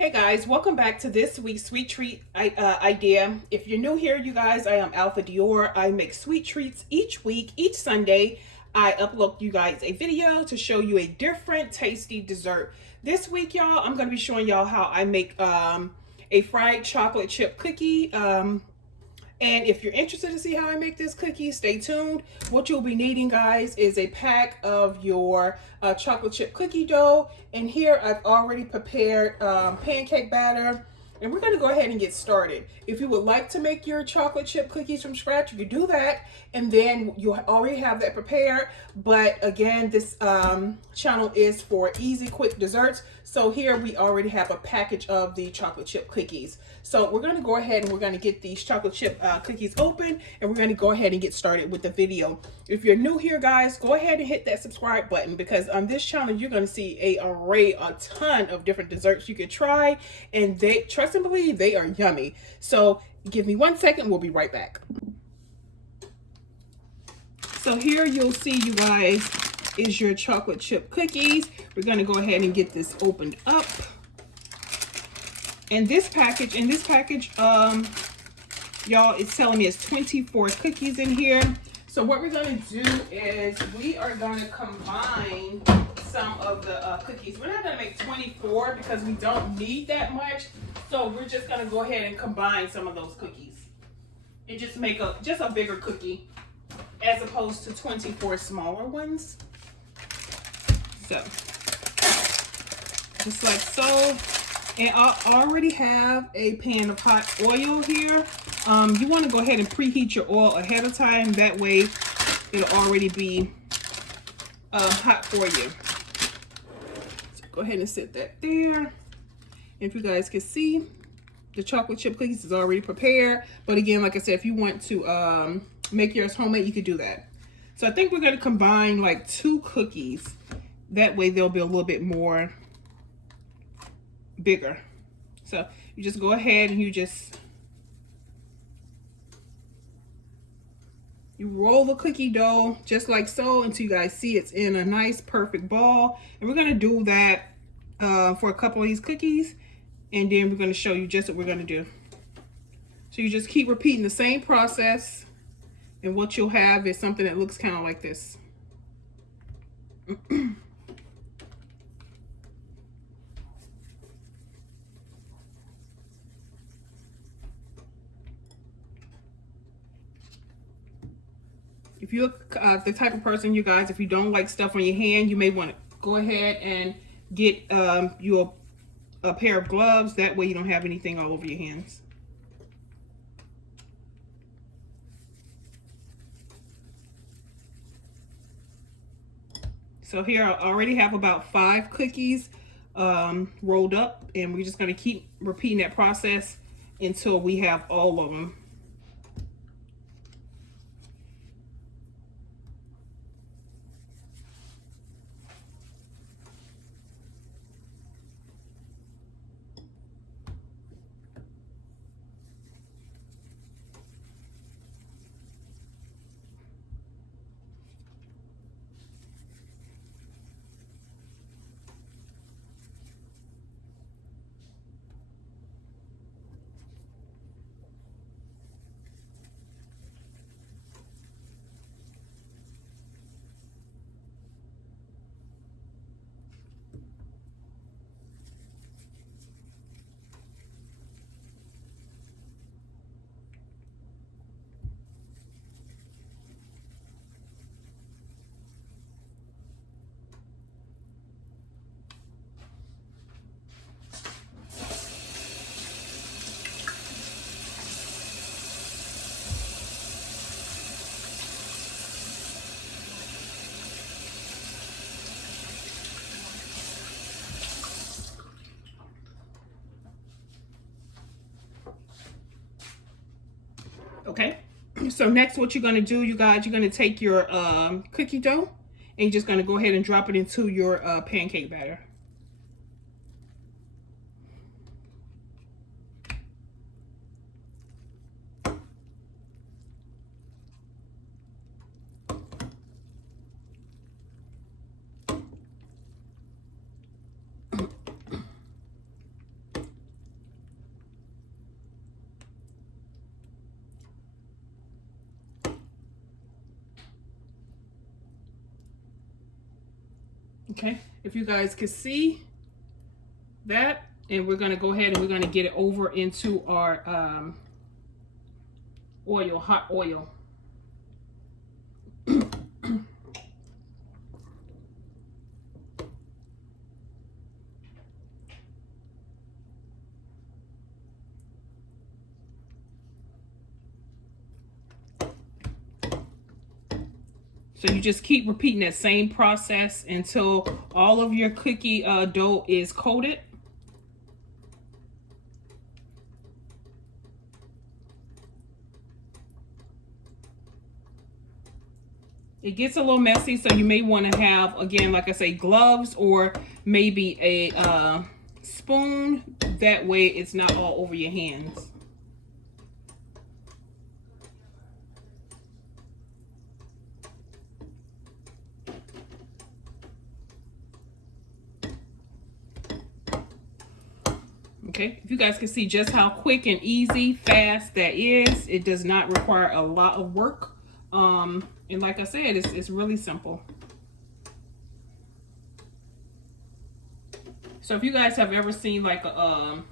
Hey guys, welcome back to this week's sweet treat idea. If you're new here, you guys, I am AlphaDior. I make sweet treats each week, each Sunday. I upload you guys a video to show you a different tasty dessert. This week, y'all, I'm going to be showing y'all how I make a fried chocolate chip cookie. And if you're interested to see how I make this cookie, stay tuned. What you'll be needing, guys, is a pack of your chocolate chip cookie dough. And here I've already prepared pancake batter. And we're going to go ahead and get started. If you would like to make your chocolate chip cookies from scratch, you can do that. And then you already have that prepared. But again, this channel is for easy, quick desserts. So here we already have a package of the chocolate chip cookies. So we're going to go ahead and we're going to get these chocolate chip cookies open. And we're going to go ahead and get started with the video. If you're new here, guys, go ahead and hit that subscribe button. Because on this channel, you're going to see a ton of different desserts you can try. And they, trust and believe, they are yummy. So give me 1 second, we'll be right back. So here you'll see, you guys, is your chocolate chip cookies. We're going to go ahead and get this opened up. And this package, y'all, it's telling me it's 24 cookies in here. So what we're going to do is we are going to combine some of the cookies. We're not going to make 24 because we don't need that much. So we're just going to go ahead and combine some of those cookies and just make a bigger cookie as opposed to 24 smaller ones. So just like so. And I already have a pan of hot oil here. You want to go ahead and preheat your oil ahead of time. That way it'll already be hot for you. So go ahead and set that there. If you guys can see, the chocolate chip cookies is already prepared. But again, like I said, if you want to make yours homemade, you could do that. So I think we're going to combine like 2 cookies. That way they'll be a little bit more bigger. So you just go ahead and you roll the cookie dough just like so until you guys see it's in a nice perfect ball. And we're going to do that for a couple of these cookies, and then we're going to show you just what we're going to do. So you just keep repeating the same process, and what you'll have is something that looks kind of like this. If you're the type of person, you guys, if you don't like stuff on your hand, you may want to go ahead and get you a pair of gloves. That way you don't have anything all over your hands. So here I already have about 5 cookies rolled up, and we're just going to keep repeating that process until we have all of them. Okay, so next what you're going to do, you guys, you're going to take your cookie dough and you're just going to go ahead and drop it into your pancake batter. Okay, if you guys can see that, and we're going to go ahead and we're going to get it over into our hot oil. So you just keep repeating that same process until all of your cookie dough is coated. It gets a little messy, so you may want to have, again, like I say, gloves or maybe a spoon. That way it's not all over your hands. Okay, if you guys can see just how quick and easy, fast that is, it does not require a lot of work. And like I said, it's really simple. So if you guys have ever seen like a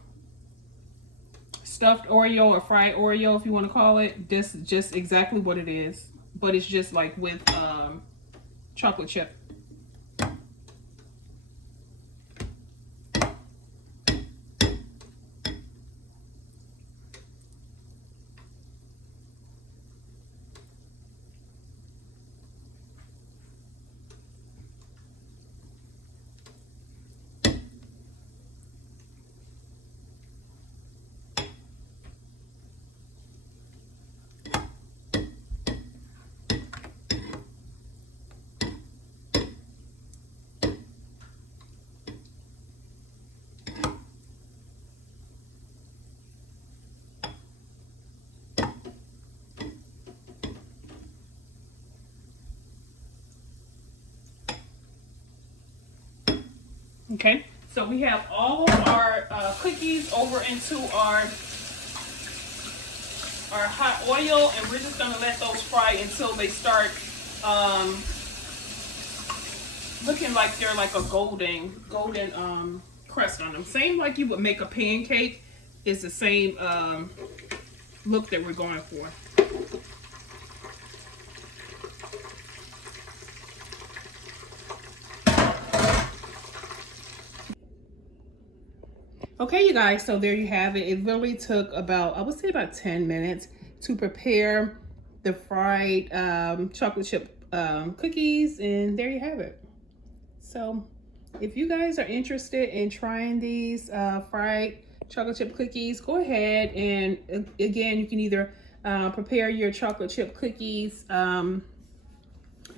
stuffed Oreo or fried Oreo, if you want to call it, this is just exactly what it is. But it's just like with chocolate chip. Okay, so we have all of our cookies over into our hot oil, and we're just gonna let those fry until they start looking like they're like a golden crust on them. Same like you would make a pancake, is the same look that we're going for. Okay, you guys, so there you have it. It literally took about, I would say about 10 minutes to prepare the fried chocolate chip cookies, and there you have it. So if you guys are interested in trying these fried chocolate chip cookies, go ahead and again, you can either prepare your chocolate chip cookies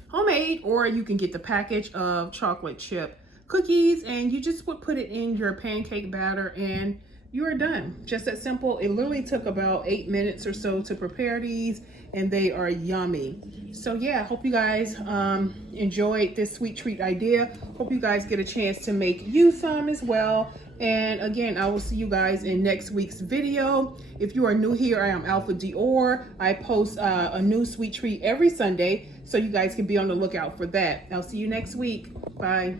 homemade, or you can get the package of chocolate chip cookies and you just would put it in your pancake batter and you are done. Just that simple. It literally took about 8 minutes or so to prepare these, and they are yummy. So yeah, hope you guys enjoyed this sweet treat idea. Hope you guys get a chance to make you some as well. And again, I will see you guys in next week's video. If you are new here, I am AlphaDior. I post a new sweet treat every Sunday, so you guys can be on the lookout for that. I'll see you next week. Bye.